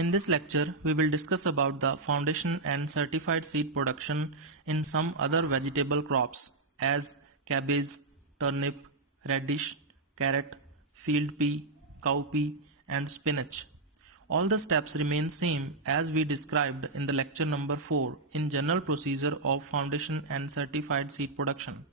In this lecture, we will discuss about the foundation and certified seed production in some other vegetable crops as cabbage, turnip, radish, carrot, field pea, cowpea and spinach. All the steps remain same as we described in the lecture number 4 in general procedure of foundation and certified seed production.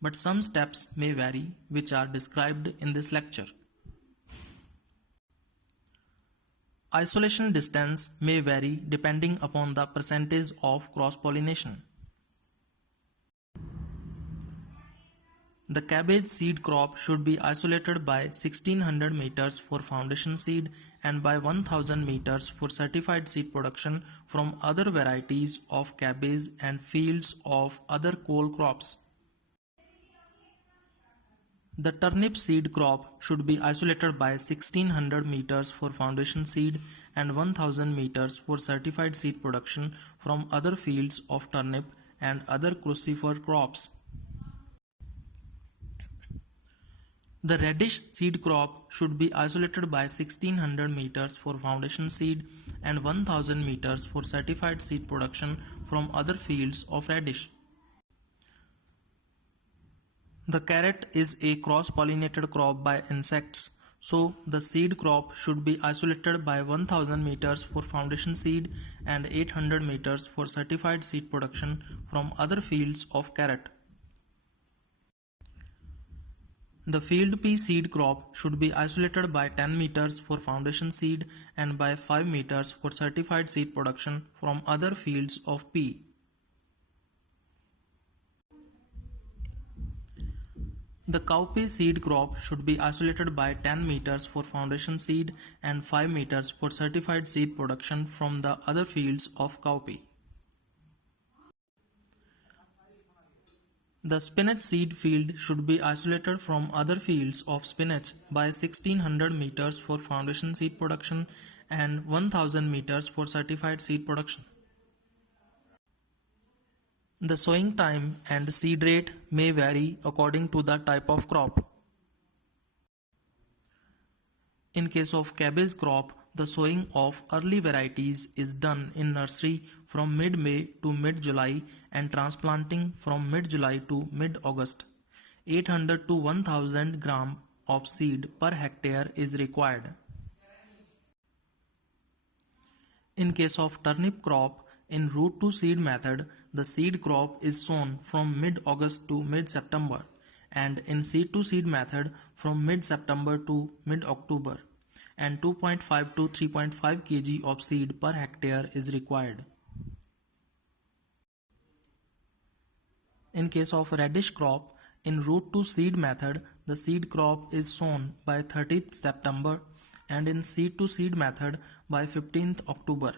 But some steps may vary which are described in this lecture. Isolation distance may vary depending upon the percentage of cross-pollination. The cabbage seed crop should be isolated by 1600 meters for foundation seed and by 1000 meters for certified seed production from other varieties of cabbage and fields of other cole crops. The turnip seed crop should be isolated by 1600 meters for foundation seed and 1000 meters for certified seed production from other fields of turnip and other crucifer crops. The radish seed crop should be isolated by 1600 meters for foundation seed and 1000 meters for certified seed production from other fields of radish. The carrot is a cross-pollinated crop by insects, so the seed crop should be isolated by 1000 meters for foundation seed and 800 meters for certified seed production from other fields of carrot. The field pea seed crop should be isolated by 10 meters for foundation seed and by 5 meters for certified seed production from other fields of pea. The cowpea seed crop should be isolated by 10 meters for foundation seed and 5 meters for certified seed production from the other fields of cowpea. The spinach seed field should be isolated from other fields of spinach by 1600 meters for foundation seed production and 1000 meters for certified seed production. The sowing time and seed rate may vary according to the type of crop. In case of cabbage crop, the sowing of early varieties is done in nursery from mid-May to mid-July and transplanting from mid-July to mid-August. 800 to 1000 gram of seed per hectare is required. In case of turnip crop, in root to seed method, the seed crop is sown from mid-August to mid-September, and in seed to seed method from mid-September to mid-October, and 2.5 to 3.5 kg of seed per hectare is required. In case of radish crop, in root to seed method, the seed crop is sown by 30th September and in seed to seed method by 15th October.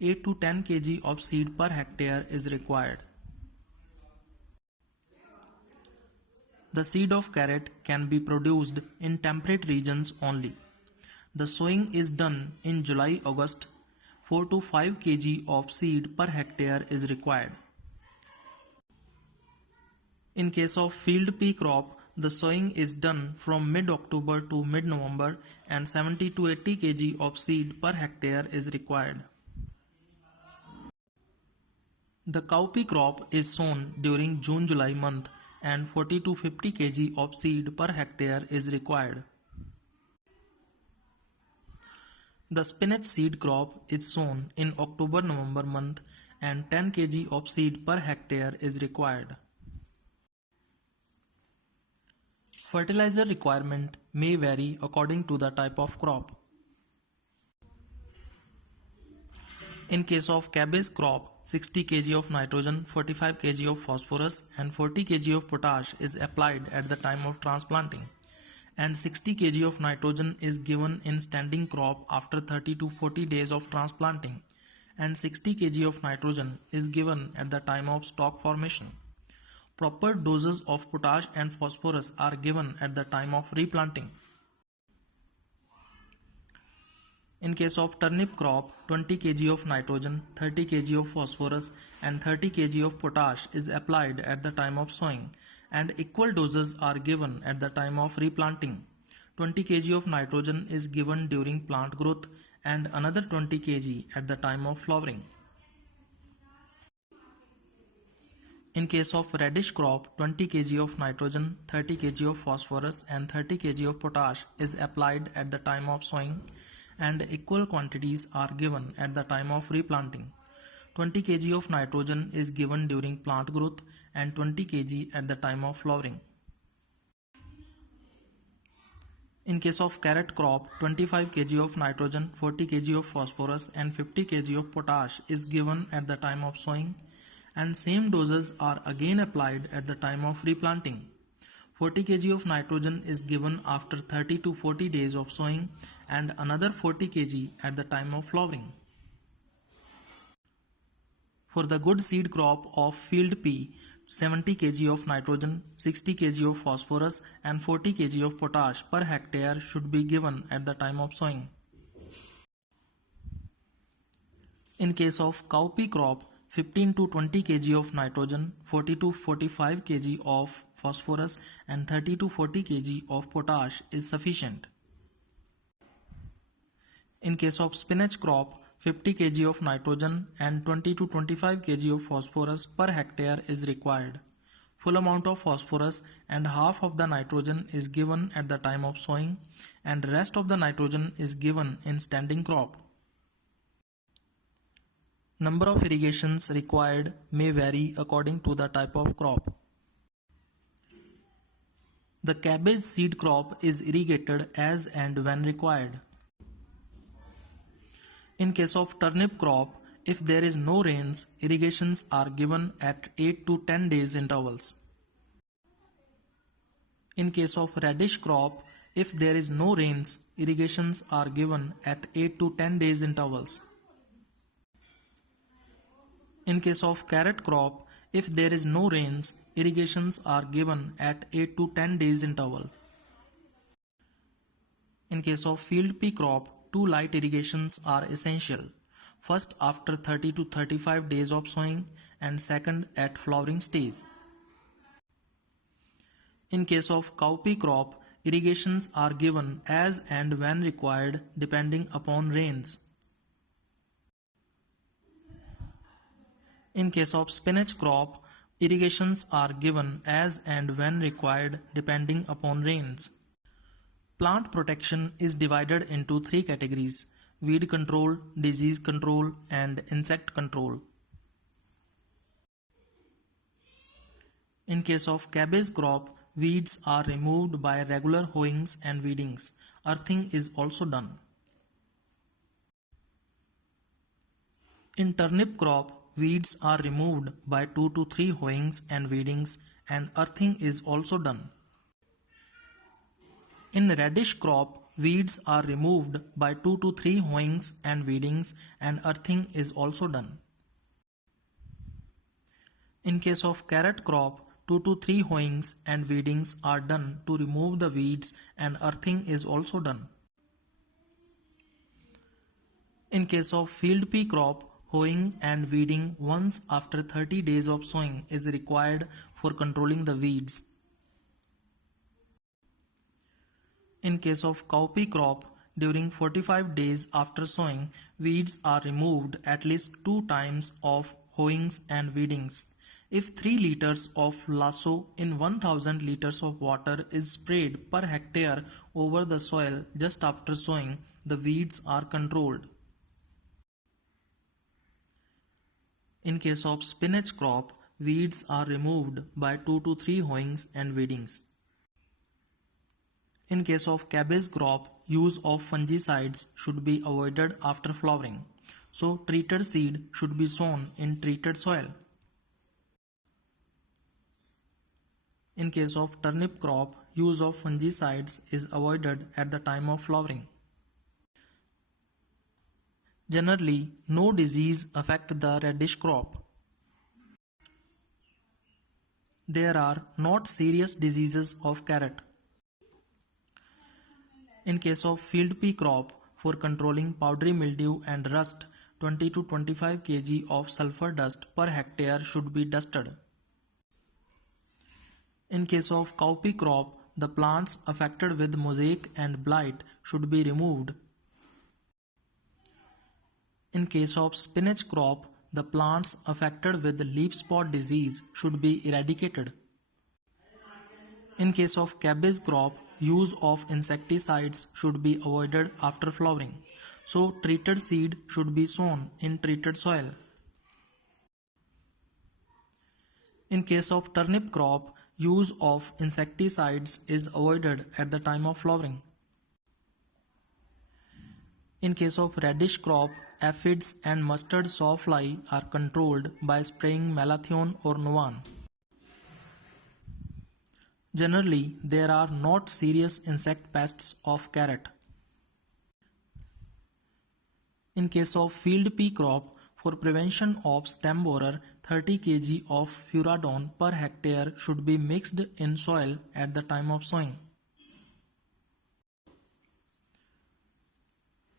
8 to 10 kg of seed per hectare is required. The seed of carrot can be produced in temperate regions only. The sowing is done in July-August. 4 to 5 kg of seed per hectare is required. In case of field pea crop, the sowing is done from mid-October to mid-November and 70 to 80 kg of seed per hectare is required. The cowpea crop is sown during June-July month and 40 to 50 kg of seed per hectare is required. The spinach seed crop is sown in October-November month and 10 kg of seed per hectare is required. Fertilizer requirement may vary according to the type of crop. In case of cabbage crop, 60 kg of nitrogen, 45 kg of phosphorus and 40 kg of potash is applied at the time of transplanting, and 60 kg of nitrogen is given in standing crop after 30 to 40 days of transplanting, and 60 kg of nitrogen is given at the time of stalk formation. Proper doses of potash and phosphorus are given at the time of replanting. In case of turnip crop, 20 kg of nitrogen, 30 kg of phosphorus and 30 kg of potash is applied at the time of sowing, and equal doses are given at the time of replanting. 20 kg of nitrogen is given during plant growth and another 20 kg at the time of flowering. In case of radish crop, 20 kg of nitrogen, 30 kg of phosphorus and 30 kg of potash is applied at the time of sowing and equal quantities are given at the time of replanting. 20 kg of nitrogen is given during plant growth and 20 kg at the time of flowering. In case of carrot crop, 25 kg of nitrogen, 40 kg of phosphorus and 50 kg of potash is given at the time of sowing and same doses are again applied at the time of replanting. 40 kg of nitrogen is given after 30 to 40 days of sowing and another 40 kg at the time of flowering. For the good seed crop of field pea, 70 kg of nitrogen, 60 kg of phosphorus and 40 kg of potash per hectare should be given at the time of sowing. In case of cowpea crop, 15 to 20 kg of nitrogen, 40 to 45 kg of phosphorus and 30 to 40 kg of potash is sufficient. In case of spinach crop, 50 kg of nitrogen and 20 to 25 kg of phosphorus per hectare is required. Full amount of phosphorus and half of the nitrogen is given at the time of sowing and rest of the nitrogen is given in standing crop. Number of irrigations required may vary according to the type of crop. The cabbage seed crop is irrigated as and when required. In case of turnip crop, if there is no rains, irrigations are given at 8 to 10 days intervals. In case of radish crop, if there is no rains, irrigations are given at 8 to 10 days intervals. In case of carrot crop, if there is no rains, irrigations are given at 8 to 10 days interval. In case of field pea crop, 2 light irrigations are essential. First after 30 to 35 days of sowing and second at flowering stage. In case of cowpea crop, irrigations are given as and when required depending upon rains. In case of spinach crop, irrigations are given as and when required depending upon rains. Plant protection is divided into 3 categories: weed control, disease control, and insect control. In case of cabbage crop, weeds are removed by regular hoeings and weedings. Earthing is also done. In turnip crop, weeds are removed by 2 to 3 hoeings and weedings and earthing is also done. In radish crop, weeds are removed by 2 to 3 hoeings and weedings and earthing is also done. In case of carrot crop, 2 to 3 hoeings and weedings are done to remove the weeds and earthing is also done. In case of field pea crop, hoeing and weeding once after 30 days of sowing is required for controlling the weeds. In case of cowpea crop, during 45 days after sowing, weeds are removed at least 2 times of hoeings and weedings. If 3 liters of lasso in 1000 liters of water is sprayed per hectare over the soil just after sowing, the weeds are controlled. In case of spinach crop, weeds are removed by 2 to 3 hoeings and weedings. In case of cabbage crop, use of fungicides should be avoided after flowering. So treated seed should be sown in treated soil. In case of turnip crop, use of fungicides is avoided at the time of flowering. Generally, no disease affect the radish crop. There are not serious diseases of carrot. In case of field pea crop, for controlling powdery mildew and rust, 20 to 25 kg of sulfur dust per hectare should be dusted. In case of cowpea crop, the plants affected with mosaic and blight should be removed. In case of spinach crop, the plants affected with leaf spot disease should be eradicated. In case of cabbage crop, use of insecticides should be avoided after flowering. So treated seed should be sown in treated soil. In case of turnip crop, use of insecticides is avoided at the time of flowering. In case of radish crop, aphids and mustard sawfly are controlled by spraying malathion or novan. Generally, there are not serious insect pests of carrot. In case of field pea crop, for prevention of stem borer, 30 kg of furadon per hectare should be mixed in soil at the time of sowing.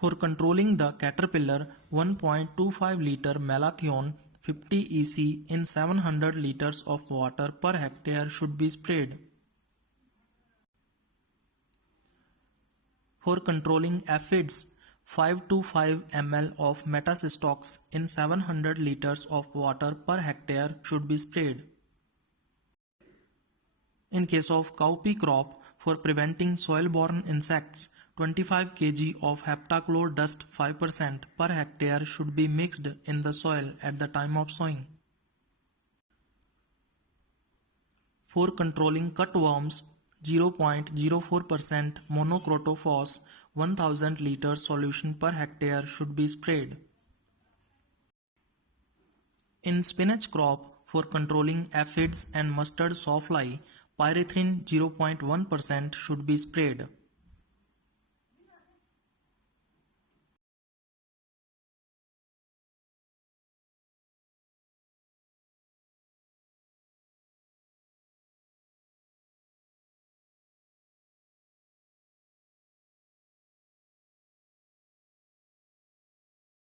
For controlling the caterpillar, 1.25 liter malathion 50 EC in 700 liters of water per hectare should be sprayed. For controlling aphids, 5 to 5 ml of metacistox in 700 liters of water per hectare should be sprayed. In case of cowpea crop, for preventing soil-borne insects, 25 kg of heptachlor dust 5% per hectare should be mixed in the soil at the time of sowing. For controlling cutworms, 0.04% monocrotophos 1000 liters solution per hectare should be sprayed. In spinach crop, for controlling aphids and mustard sawfly, pyrethrin 0.1% should be sprayed.